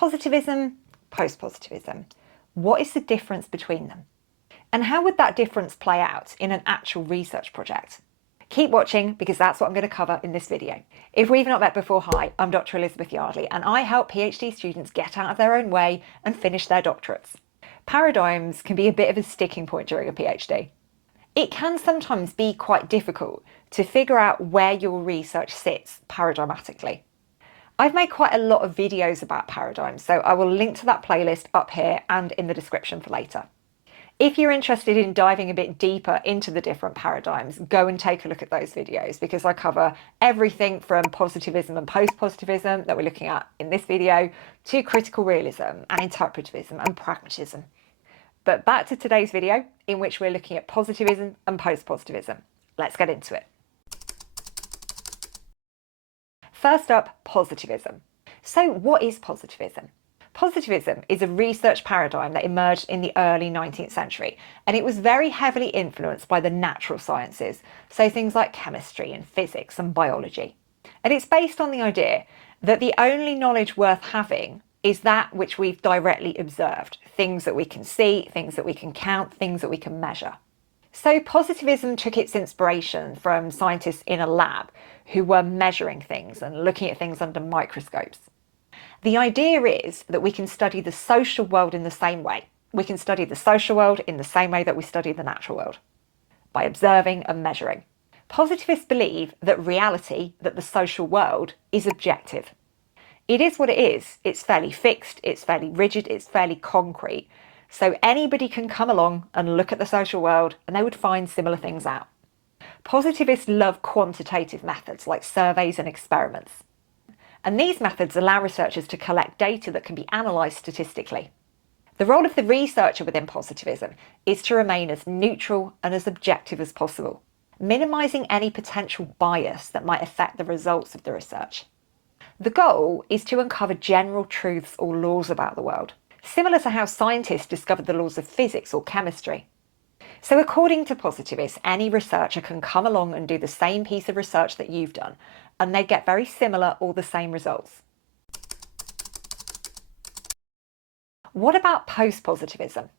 Positivism, post-positivism. What is the difference between them? And how would that difference play out in an actual research project? Keep watching because that's what I'm going to cover in this video. If we've not met before, hi, I'm Dr Elizabeth Yardley and I help PhD students get out of their own way and finish their doctorates. Paradigms can be a bit of a sticking point during a PhD. It can sometimes be quite difficult to figure out where your research sits paradigmatically. I've made quite a lot of videos about paradigms, so I will link to that playlist up here and in the description for later. If you're interested in diving a bit deeper into the different paradigms, go and take a look at those videos because I cover everything from positivism and post-positivism that we're looking at in this video to critical realism and interpretivism and pragmatism. But back to today's video in which we're looking at positivism and post-positivism. Let's get into it. First up, positivism. So what is positivism? Positivism is a research paradigm that emerged in the early 19th century, and it was very heavily influenced by the natural sciences, so things like chemistry and physics and biology. And it's based on the idea that the only knowledge worth having is that which we've directly observed, things that we can see, things that we can count, things that we can measure. So positivism took its inspiration from scientists in a lab who were measuring things and looking at things under microscopes. The idea is that we can study the social world in the same way. We can study the social world in the same way that we study the natural world, by observing and measuring. Positivists believe that reality, that the social world, is objective. It is what it is. It's fairly fixed, it's fairly rigid, it's fairly concrete. So anybody can come along and look at the social world and they would find similar things out. Positivists love quantitative methods like surveys and experiments. And these methods allow researchers to collect data that can be analysed statistically. The role of the researcher within positivism is to remain as neutral and as objective as possible, minimising any potential bias that might affect the results of the research. The goal is to uncover general truths or laws about the world, similar to how scientists discovered the laws of physics or chemistry. So according to positivists, any researcher can come along and do the same piece of research that you've done, and they get very similar or the same results. What about post-positivism?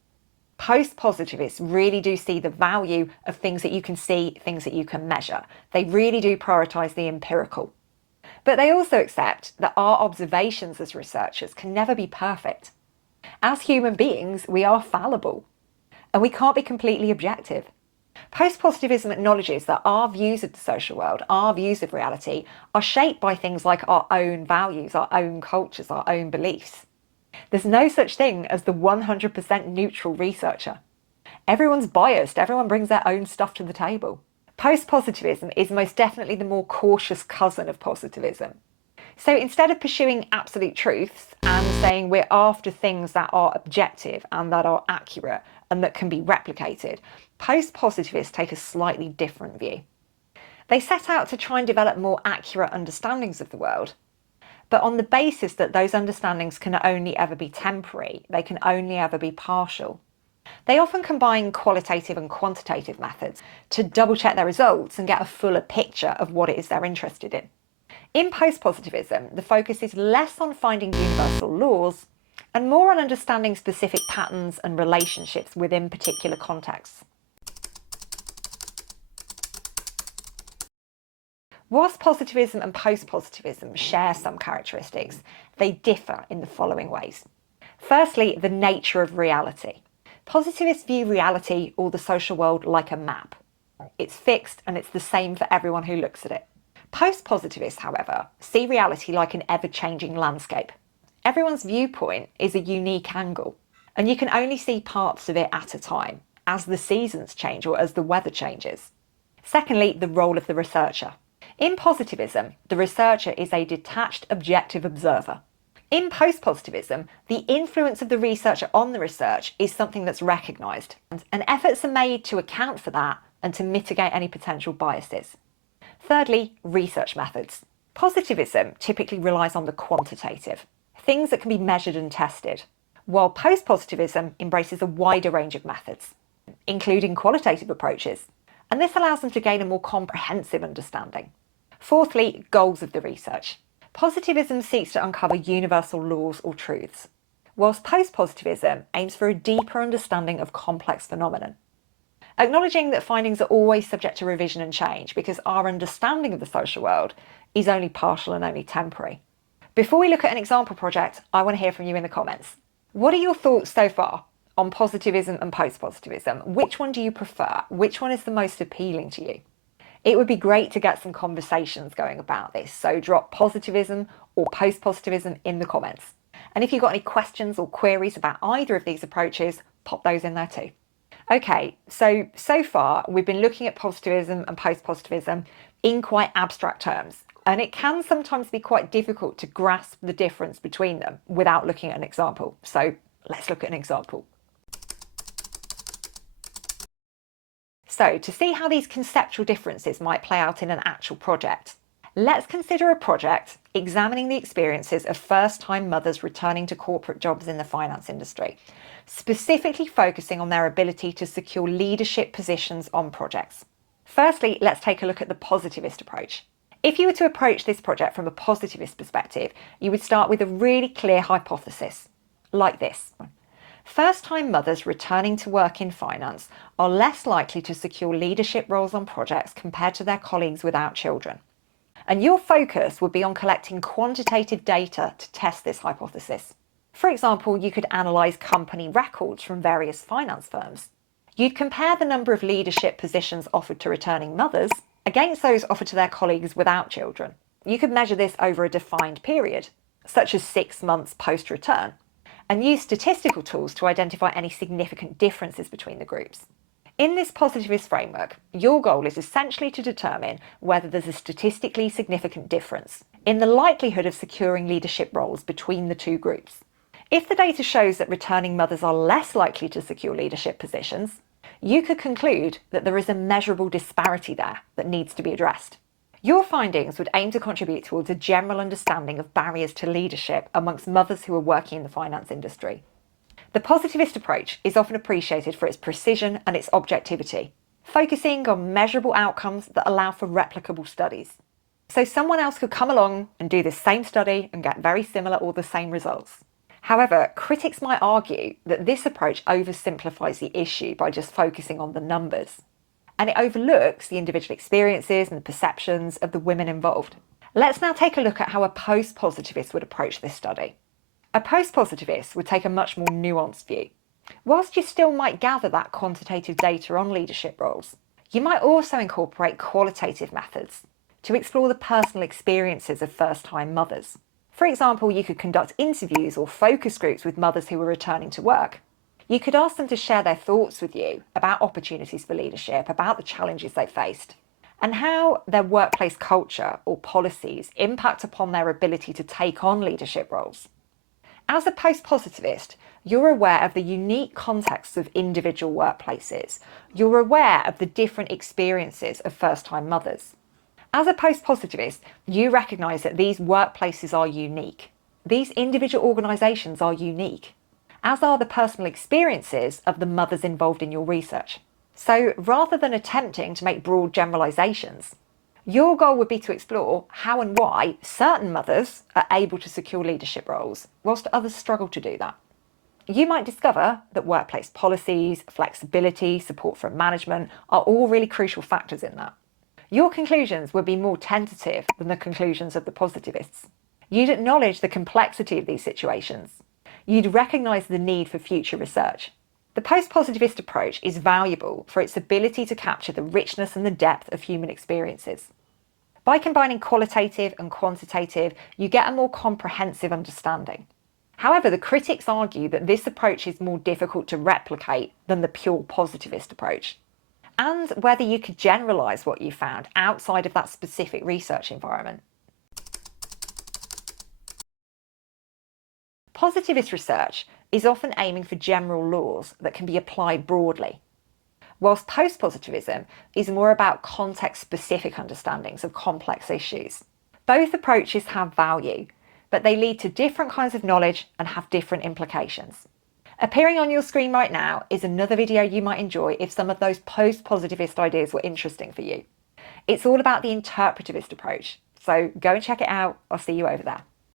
Post-positivists really do see the value of things that you can see, things that you can measure. They really do prioritise the empirical. But they also accept that our observations as researchers can never be perfect. As human beings, we are fallible, and we can't be completely objective. Post-positivism acknowledges that our views of the social world, our views of reality, are shaped by things like our own values, our own cultures, our own beliefs. There's no such thing as the 100% neutral researcher. Everyone's biased, everyone brings their own stuff to the table. Post-positivism is most definitely the more cautious cousin of positivism. So instead of pursuing absolute truths and saying we're after things that are objective and that are accurate and that can be replicated, post-positivists take a slightly different view. They set out to try and develop more accurate understandings of the world, but on the basis that those understandings can only ever be temporary, they can only ever be partial. They often combine qualitative and quantitative methods to double-check their results and get a fuller picture of what it is they're interested in. In post-positivism, the focus is less on finding universal laws and more on understanding specific patterns and relationships within particular contexts. Whilst positivism and post-positivism share some characteristics, they differ in the following ways. Firstly, the nature of reality. Positivists view reality or the social world like a map. It's fixed and it's the same for everyone who looks at it. Post-positivists, however, see reality like an ever-changing landscape. Everyone's viewpoint is a unique angle, and you can only see parts of it at a time, as the seasons change or as the weather changes. Secondly, the role of the researcher. In positivism, the researcher is a detached, objective observer. In post-positivism, the influence of the researcher on the research is something that's recognised, and efforts are made to account for that and to mitigate any potential biases. Thirdly, research methods. Positivism typically relies on the quantitative, things that can be measured and tested, while post-positivism embraces a wider range of methods, including qualitative approaches, and this allows them to gain a more comprehensive understanding. Fourthly, goals of the research. Positivism seeks to uncover universal laws or truths, whilst post-positivism aims for a deeper understanding of complex phenomenon. Acknowledging that findings are always subject to revision and change because our understanding of the social world is only partial and only temporary. Before we look at an example project, I want to hear from you in the comments. What are your thoughts so far on positivism and post-positivism? Which one do you prefer? Which one is the most appealing to you? It would be great to get some conversations going about this, so drop positivism or post-positivism in the comments. And if you've got any questions or queries about either of these approaches, pop those in there too. Okay, so far we've been looking at positivism and post-positivism in quite abstract terms, and it can sometimes be quite difficult to grasp the difference between them without looking at an example. So let's look at an example. So to see how these conceptual differences might play out in an actual project, let's consider a project examining the experiences of first-time mothers returning to corporate jobs in the finance industry, specifically focusing on their ability to secure leadership positions on projects. Firstly, let's take a look at the positivist approach. If you were to approach this project from a positivist perspective, you would start with a really clear hypothesis, like this. First-time mothers returning to work in finance are less likely to secure leadership roles on projects compared to their colleagues without children. And your focus would be on collecting quantitative data to test this hypothesis. For example, you could analyse company records from various finance firms. You'd compare the number of leadership positions offered to returning mothers against those offered to their colleagues without children. You could measure this over a defined period, such as 6 months post-return, and use statistical tools to identify any significant differences between the groups. In this positivist framework, your goal is essentially to determine whether there's a statistically significant difference in the likelihood of securing leadership roles between the two groups. If the data shows that returning mothers are less likely to secure leadership positions, you could conclude that there is a measurable disparity there that needs to be addressed. Your findings would aim to contribute towards a general understanding of barriers to leadership amongst mothers who are working in the finance industry. The positivist approach is often appreciated for its precision and its objectivity, focusing on measurable outcomes that allow for replicable studies. So someone else could come along and do the same study and get very similar or the same results. However, critics might argue that this approach oversimplifies the issue by just focusing on the numbers, and it overlooks the individual experiences and the perceptions of the women involved. Let's now take a look at how a post-positivist would approach this study. A post-positivist would take a much more nuanced view. Whilst you still might gather that quantitative data on leadership roles, you might also incorporate qualitative methods to explore the personal experiences of first-time mothers. For example, you could conduct interviews or focus groups with mothers who were returning to work. You could ask them to share their thoughts with you about opportunities for leadership, about the challenges they faced, and how their workplace culture or policies impact upon their ability to take on leadership roles. As a post-positivist, you're aware of the unique contexts of individual workplaces. You're aware of the different experiences of first-time mothers. As a post-positivist, you recognise that these workplaces are unique. These individual organisations are unique, as are the personal experiences of the mothers involved in your research. So rather than attempting to make broad generalisations, your goal would be to explore how and why certain mothers are able to secure leadership roles, whilst others struggle to do that. You might discover that workplace policies, flexibility, support from management are all really crucial factors in that. Your conclusions would be more tentative than the conclusions of the positivists. You'd acknowledge the complexity of these situations. You'd recognise the need for future research. The post-positivist approach is valuable for its ability to capture the richness and the depth of human experiences. By combining qualitative and quantitative, you get a more comprehensive understanding. However, the critics argue that this approach is more difficult to replicate than the pure positivist approach, and whether you could generalise what you found outside of that specific research environment. Positivist research is often aiming for general laws that can be applied broadly, whilst post-positivism is more about context-specific understandings of complex issues. Both approaches have value, but they lead to different kinds of knowledge and have different implications. Appearing on your screen right now is another video you might enjoy if some of those post-positivist ideas were interesting for you. It's all about the interpretivist approach, So go and check it out. I'll see you over there.